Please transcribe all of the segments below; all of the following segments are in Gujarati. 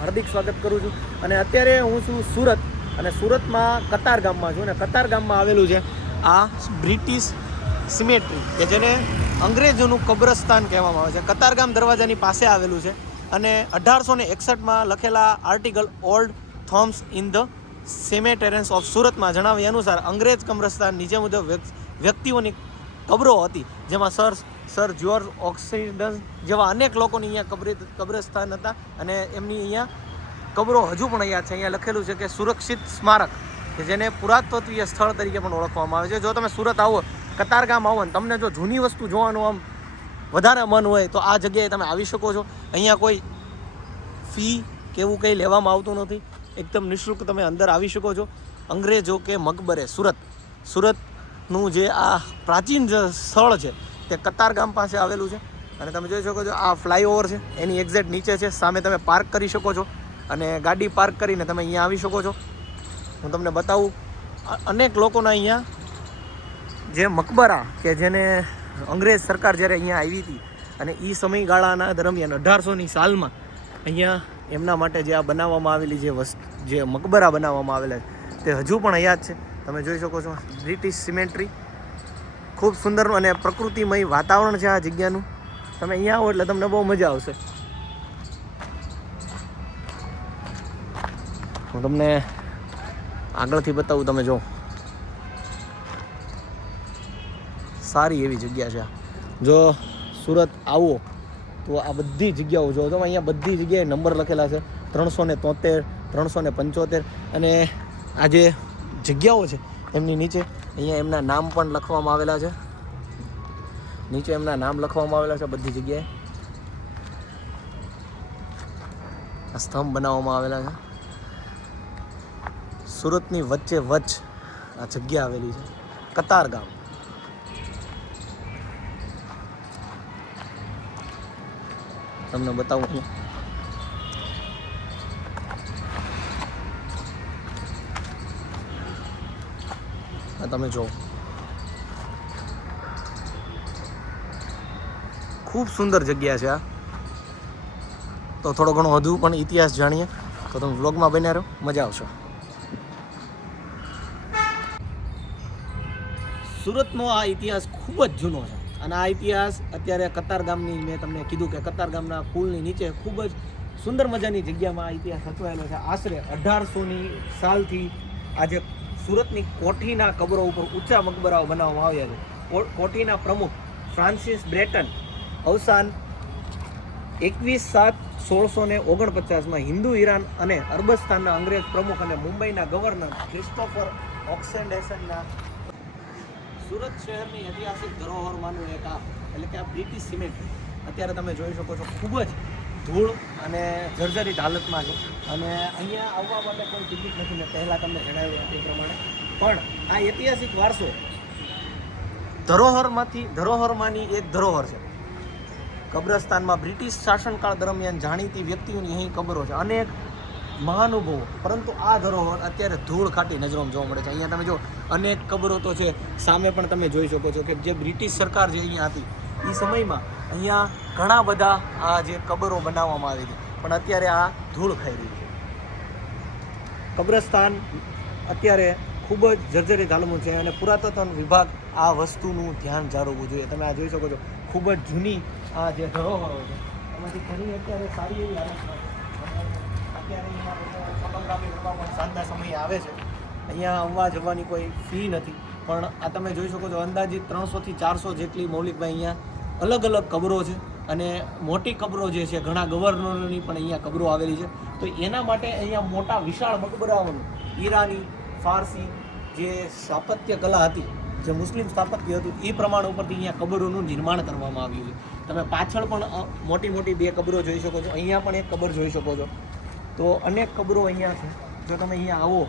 હાર્દિક સ્વાગત કરું છું. અને અત્યારે હું છું સુરત. અને સુરતમાં કતાર ગામમાં છું. અને કતાર ગામમાં આવેલું છે આ બ્રિટિશ સિમેટ્રી કે જેને અંગ્રેજોનું કબ્રસ્તાન કહેવામાં આવે છે. કતારગામ દરવાજાની પાસે આવેલું છે. અને અઢારસો ને એકસઠમાં લખેલા article old tombs in the cemeteries of સુરતમાં જણાવ્યા અનુસાર અંગ્રેજ કબ્રસ્તાન નીચે મુજબ વ્યક- વ્યક્તિઓની કબરો હતી, જેમાં સર સર જ્યોર્જ ઓક્સિડન્સ જેવા અનેક લોકોની અહીંયા કબ્ર, કબ્રસ્તાન હતા અને એમની અહીંયા કબરો હજુ પણ અહીંયા છે. અહીંયા લખેલું છે કે સુરક્ષિત સ્મારક, કે જેને પુરાતત્વીય સ્થળ તરીકે પણ ઓળખવામાં આવે છે. જો તમે સુરત આવો કતારગામ આવો ને તમને જો જૂની વસ્તુ જોવાનું આમ વધારે મન હોય, તો આ જગ્યાએ તમે આવી શકો છો. અહીંયા કોઈ ફી કે એવું કંઈ લેવામાં આવતું નથી. એકદમ નિઃશુલ્ક તમે અંદર આવી શકો છો. અંગ્રેજો કે મકબરે સુરત, સુરતનું જે આ પ્રાચીન સ્થળ છે તે કતાર ગામ પાસે આવેલું છે. અને તમે જોઈ શકો છો, આ ફ્લાયઓવર છે. એની એક્ઝેક્ટ નીચે છે. સામે તમે પાર્ક કરી શકો છો. અને ગાડી પાર્ક કરીને તમે અહીંયા આવી શકો છો. હું તમને બતાવું અનેક લોકોના અહીંયા જે મકબરા કે જેને અંગ્રેજ સરકાર જ્યારે અહીંયા આવી હતી અને એ સમયગાળાના દરમિયાન અઢારસોની સાલમાં અહીંયા એમના માટે જે આ બનાવવામાં આવેલી જે વસ્તુ, જે મકબરા બનાવવામાં આવેલા છે, તે હજુ પણ યાદ છે. તમે જોઈ શકો છો, બ્રિટિશ સિમેન્ટ્રી ખૂબ સુંદર અને પ્રકૃતિમય વાતાવરણ છે આ જગ્યાનું. તમે અહીંયા આવો એટલે તમને બહુ મજા આવશે. હું તમને આગળથી બતાવું, તમે જો. સારી એવી જગ્યા છે જો સુરત આવો, તો આ બધી જગ્યાઓ જો તમે અહીંયા બધી જગ્યાએ નંબર લખેલા છે, ત્રણસો ને તોતેર, ત્રણસો ને પંચોતેર, અને આ જે જગ્યાઓ છે એમની નીચે. અહીંયા એમના નામ પણ લખવામાં આવેલા છે. નીચે એમના નામ લખવામાં આવેલા છે બધી જગ્યાએ. આ સ્તંભ બનાવવામાં આવેલા છે. સુરતની વચ્ચે વચ્ચ આ જગ્યા આવેલી છે. કતાર ગામ. તમને બતાવું આ તમે જો ખૂબ સુંદર જગ્યા છે આ. તો થોડો ઘણો વધુ પણ ઇતિહાસ જાણીએ. તો તમે વ્લોગમાં બન્યા રહો. મજા આવશે. સુરતનો આ ઇતિહાસ ખૂબ જ જૂનો છે. અને આ ઇતિહાસ અત્યારે કતાર ગામની મેં તમને કીધું કે કતાર ગામના પુલની નીચે ખૂબ જ સુંદર મજાની જગ્યામાં આ ઇતિહાસ રચવાયેલો છે. આશરે અઢારસોની સાલથી આજે સુરતની કોઠીના કબરો ઉપર ઊંચા મકબરાઓ બનાવવામાં આવ્યા છે. કોઠીના પ્રમુખ ફ્રાન્સિસ બ્રેટન અવસાન એકવીસ સાત સોળસો ને ઓગણપચાસમાં હિન્દુ, ઈરાન અને અરબસ્તાનના અંગ્રેજ પ્રમુખ અને મુંબઈના ગવર્નર ક્રિસ્ટોફર ઓક્સેન્ડેસનના સુરત શહેરની ઐતિહાસિક ધરોહરમાંનું એક આ, એટલે કે આ બ્રિટિશ સિમેન્ટ. અત્યારે તમે જોઈ શકો છો, ખૂબ જ ધૂળ અને જર્જરિત હાલતમાં છે. અને અહીંયા આવવા માટે કોઈ ટિકિટ નથી. મેં પહેલાં તમને જણાવ્યું એ પ્રમાણે. પણ આ ઐતિહાસિક વારસો ધરોહરમાંથી, ધરોહરમાંની એક ધરોહર છે. કબ્રસ્તાનમાં બ્રિટિશ શાસનકાળ દરમિયાન જાણીતી વ્યક્તિઓની અહીં કબરો છે. અનેક મહાનુભવો. પરંતુ આ ધરોહર અત્યારે ધૂળ ખાટી નજરોમાં જોવા મળે છે. અહીંયા તમે જો અનેક કબરો તો છે. સામે પણ તમે જોઈ શકો છો કે જે બ્રિટિશ સરકાર જે અહીંયા હતી એ સમયમાં અહીંયા ઘણા બધા આ જે કબરો બનાવવામાં આવી હતી પણ અત્યારે આ ધૂળ ખાઈ રહી છે. કબ્રસ્તાન અત્યારે ખૂબ જ જર્જરિત હાલમાં છે અને પુરાતત્વ વિભાગ આ વસ્તુનું ધ્યાન જાળવવું જોઈએ. તમે આ જોઈ શકો છો, ખૂબ જ જૂની આ જે ધરોહરો છે, એમાંથી ઘણી અત્યારે સારી એવી અત્યારે સાંજના સમયે આવે છે. અહીંયા આવવા જવાની કોઈ ફી નથી. પણ આ તમે જોઈ શકો છો, અંદાજિત ત્રણસોથી ચારસો જેટલી મૌલિકભાઈ અહીંયા અલગ અલગ કબરો છે. અને મોટી કબરો જે છે, ઘણા ગવર્નરોની પણ અહીંયા કબરો આવેલી છે. તો એના માટે અહીંયા મોટા વિશાળ મકબરાઓનું ઈરાની, ફારસી જે સ્થાપત્ય કલા હતી, જે મુસ્લિમ સ્થાપત્ય હતું, એ પ્રમાણ ઉપરથી અહીંયા કબરોનું નિર્માણ કરવામાં આવ્યું છે. તમે પાછળ પણ મોટી મોટી બે કબરો જોઈ શકો છો. અહીંયા પણ એક કબર જોઈ શકો છો. તો અનેક કબરો અહીંયા છે. જો તમે અહીંયા આવો,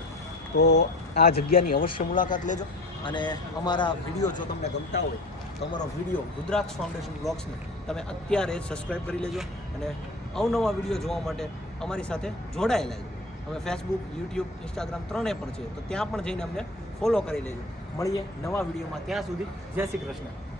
તો આ જગ્યાની અવશ્ય મુલાકાત લેજો. અને અમારા વીડિયો જો તમને ગમતા હોય તો અમારો વીડિયો રુદ્રાક્ષ ફાઉન્ડેશન બ્લોગ્સને તમે અત્યારે જ સબસ્ક્રાઈબ કરી લેજો અને અવનવા વીડિયો જોવા માટે અમારી સાથે જોડાયેલા છે અમે ફેસબુક યુટ્યુબ ઇન્સ્ટાગ્રામ ત્રણેય પણ છે તો ત્યાં પણ જઈને અમને ફોલો કરી લેજો. મળીએ નવા વિડીયોમાં ત્યાં સુધી. જય શ્રી કૃષ્ણ.